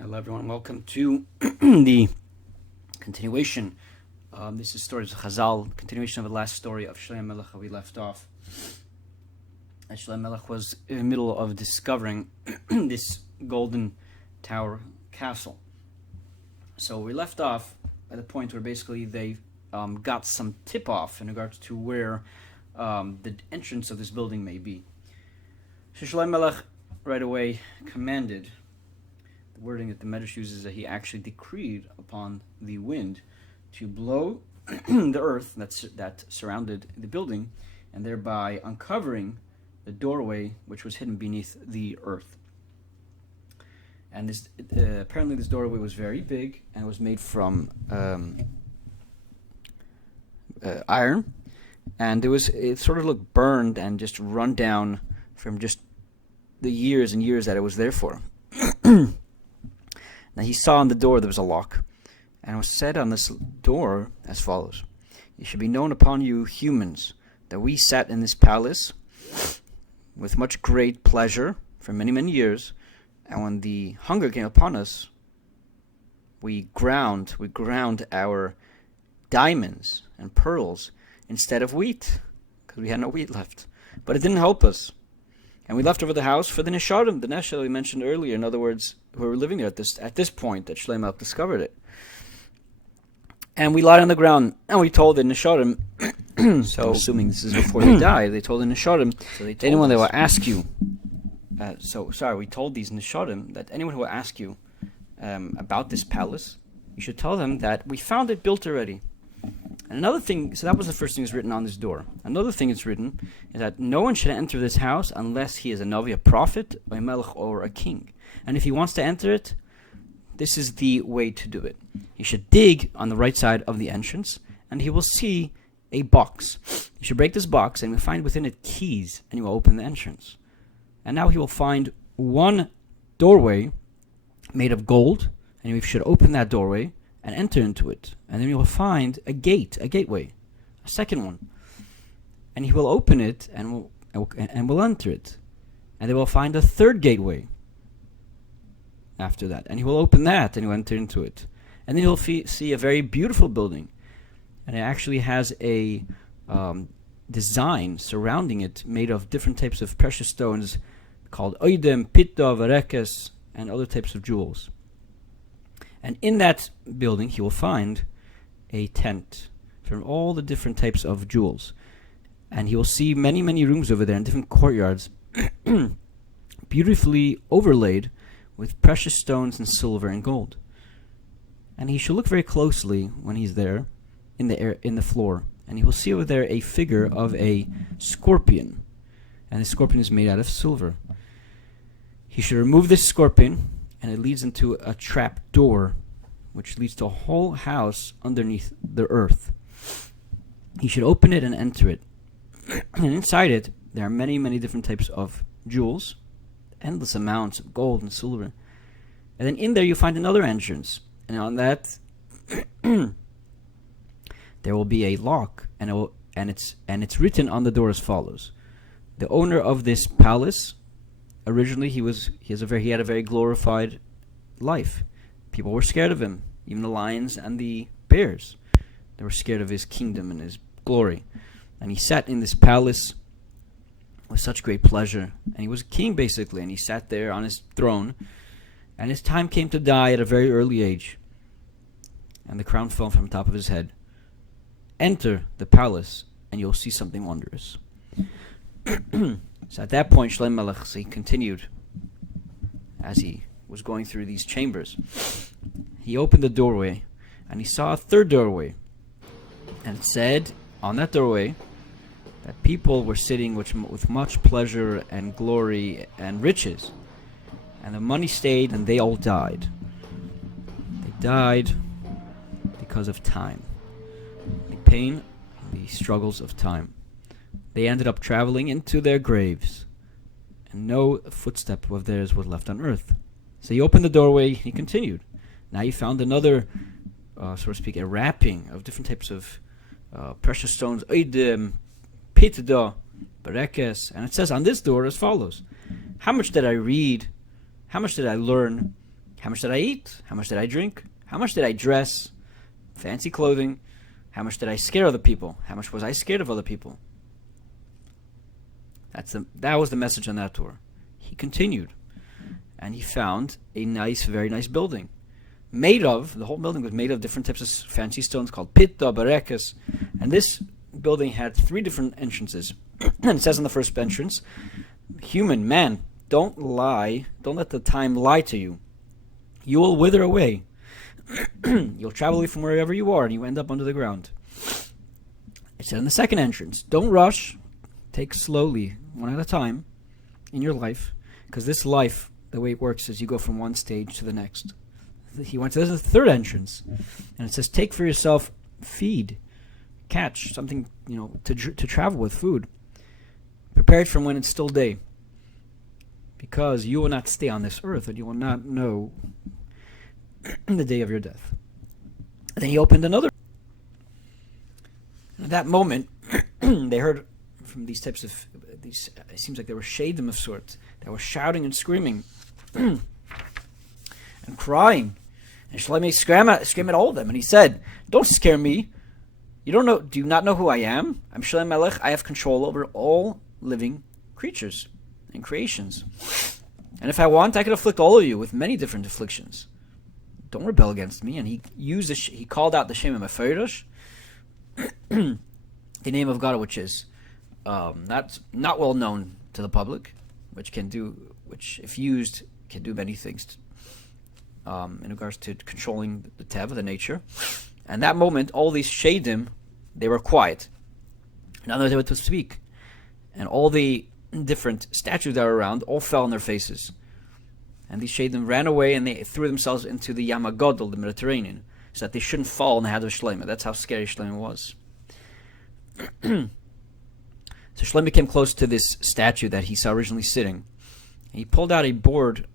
Hello, everyone. Welcome to the continuation. This is stories of Chazal, continuation of the last story of Shlomo Melech, where we left off. And Shlomo Melech was in the middle of discovering this golden tower castle. So we left off at the point where basically they got some tip-off in regards to where the entrance of this building may be. So Shlomo Melech right away commanded. The wording that the medrash uses is that he actually decreed upon the wind to blow the earth that surrounded the building, and thereby uncovering the doorway which was hidden beneath the earth. And this apparently this doorway was very big and was made from iron, and it sort of looked burned and just run down from just the years and years that it was there for. Now he saw on the door there was a lock, and it was said on this door as follows: "It should be known upon you humans that we sat in this palace with much great pleasure for many, many years, and when the hunger came upon us, we ground our diamonds and pearls instead of wheat, because we had no wheat left. But it didn't help us. And we left over the house for the Nesharim, the Nesh that we mentioned earlier, in other words, who were living there at this point that Shlomo discovered it. And we lied on the ground, and we told the Nesharim," so I'm assuming this is before they died, they told the Nesharim, anyone that will ask you, we told these Nesharim that anyone who will ask you about this palace, you should tell them that we found it built already. And another thing, so that was the first thing that's written on this door. Another thing that's written is that no one should enter this house unless he is a Navi, a prophet, or a Melech, or a king. And if he wants to enter it, this is the way to do it. He should dig on the right side of the entrance, and he will see a box. He should break this box, and he will find within it keys, and he will open the entrance. And now he will find one doorway made of gold, and he should open that doorway and enter into it. And then you will find a gateway, a second one. And he will open it and will enter it. And they will find a third gateway after that. And he will open that and he will enter into it. And then he'll see a very beautiful building. And it actually has a design surrounding it made of different types of precious stones called oidem, pitta, varekes, and other types of jewels. And in that building, he will find a tent from all the different types of jewels. And he will see many, many rooms over there in different courtyards, beautifully overlaid with precious stones and silver and gold. And he should look very closely when he's there in the floor. And he will see over there a figure of a scorpion. And the scorpion is made out of silver. He should remove this scorpion, and it leads into a trap door, which leads to a whole house underneath the earth. He should open it and enter it. And inside it, there are many, many different types of jewels, endless amounts of gold and silver. And then in there you find another entrance. And on that, there will be a lock, and it's written on the door as follows: "The owner of this palace, originally he had a very glorified life. People were scared of him, even the lions and the bears. They were scared of his kingdom and his glory. And he sat in this palace with such great pleasure. And he was a king, basically, and he sat there on his throne. And his time came to die at a very early age. And the crown fell from the top of his head. Enter the palace, and you'll see something wondrous." So at that point, Shlomo Melech, he continued as he was going through these chambers. He opened the doorway, and he saw a third doorway. And it said on that doorway that people were sitting with much pleasure and glory and riches. And the money stayed, and they all died. They died because of time. The pain, the struggles of time. They ended up traveling into their graves, and no footstep of theirs was left on earth. So he opened the doorway, he continued. Now he found another, so to speak, a wrapping of different types of precious stones, oidem, pitta, barekes, and it says on this door as follows: "How much did I read? How much did I learn? How much did I eat? How much did I drink? How much did I dress? Fancy clothing. How much did I scare other people? How much was I scared of other people? That was the message on that tour. He continued, and he found a nice, very nice building. The whole building was made of different types of fancy stones called pitta, barekas. And this building had 3 different entrances. And it says on the first entrance, human, man, don't lie. Don't let the time lie to you. You will wither away. You'll travel from wherever you are, and you end up under the ground. It said in the second entrance, don't rush. Take slowly, one at a time, in your life. Because this life, the way it works is you go from one stage to the next. He went to the third entrance, and it says, take for yourself, feed, catch, something, to travel with, food. Prepared from when it's still day. Because you will not stay on this earth, and you will not know the day of your death. And then he opened another. And at that moment, they heard from these types of, it seems like they were shadim of sorts, that were shouting and screaming and crying. And Shlomo screamed at all of them, and he said, don't scare me. Do you not know who I am? I'm Shlomo Melech. I have control over all living creatures and creations. And if I want, I could afflict all of you with many different afflictions. Don't rebel against me. And he called out the Shem medrash, the name of God, which is not well known to the public, which if used can do many things in regards to controlling the teva, the nature. And that moment, all these shadim, they were quiet. None of them were able to speak. And all the different statues that were around all fell on their faces. And these shadim ran away, and they threw themselves into the Yam HaGadol, the Mediterranean, so that they shouldn't fall in the hand of Shlomo. That's how scary Shlomo was. So Shlomo came close to this statue that he saw originally sitting. He pulled out a board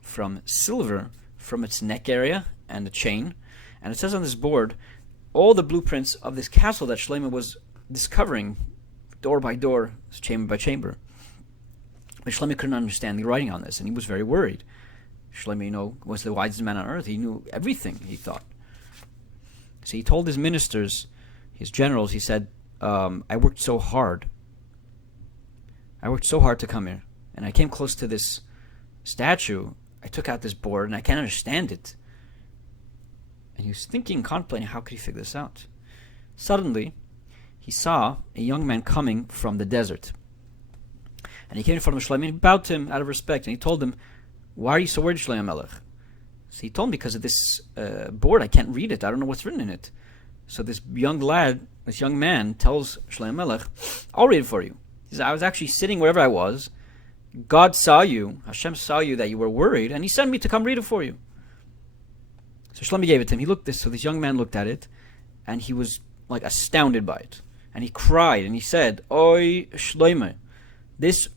from silver from its neck area and the chain. And it says on this board all the blueprints of this castle that Shlomo was discovering door by door, chamber by chamber. But Shlomo couldn't understand the writing on this, and he was very worried. Shlomo, was the wisest man on earth. He knew everything, he thought. So he told his ministers, his generals, he said, I worked so hard. I worked so hard to come here. And I came close to this statue. I took out this board, and I can't understand it. And he was thinking, contemplating, how could he figure this out? Suddenly, he saw a young man coming from the desert. And he came in front of Shlomo, and he bowed to him out of respect. And he told him, why are you so worried, Shlomo Melech? So he told him, because of this board, I can't read it. I don't know what's written in it. So this young man tells Shlomo Melech, I'll read it for you. He said, I was actually sitting wherever I was. God saw you. Hashem saw you that you were worried, and he sent me to come read it for you. So Shlomo gave it to him. So this young man looked at it, and he was like astounded by it. And he cried, and he said, Oy Shlomo. This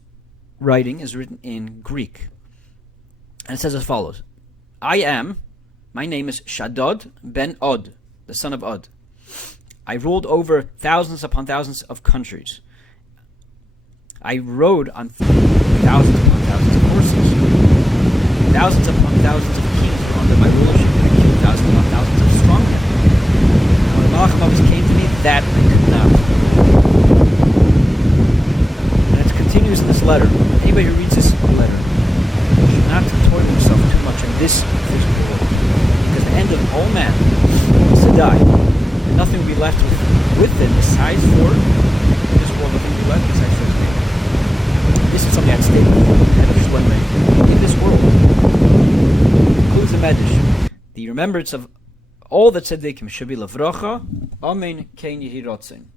writing is written in Greek. And it says as follows. My name is Shaddad ben Od, the son of Od. I ruled over thousands upon thousands of countries. I rode on thousands upon thousands of horses. Thousands upon thousands of kings were under my rulership, and I killed thousands upon thousands of strong men. When the Malach HaMavos came to me, that I could not. And it continues in this letter. Anybody who reads this letter should not toil himself too much in this physical world, because the end of all man is to die, and nothing will be left with it besides for this world. Nothing will be left besides for the name. This is something I'd state head of Shlomo in this world. It includes the medrash. The remembrance of all that tzaddikim should be lavrocha. Amen. Kein yehi rotzen.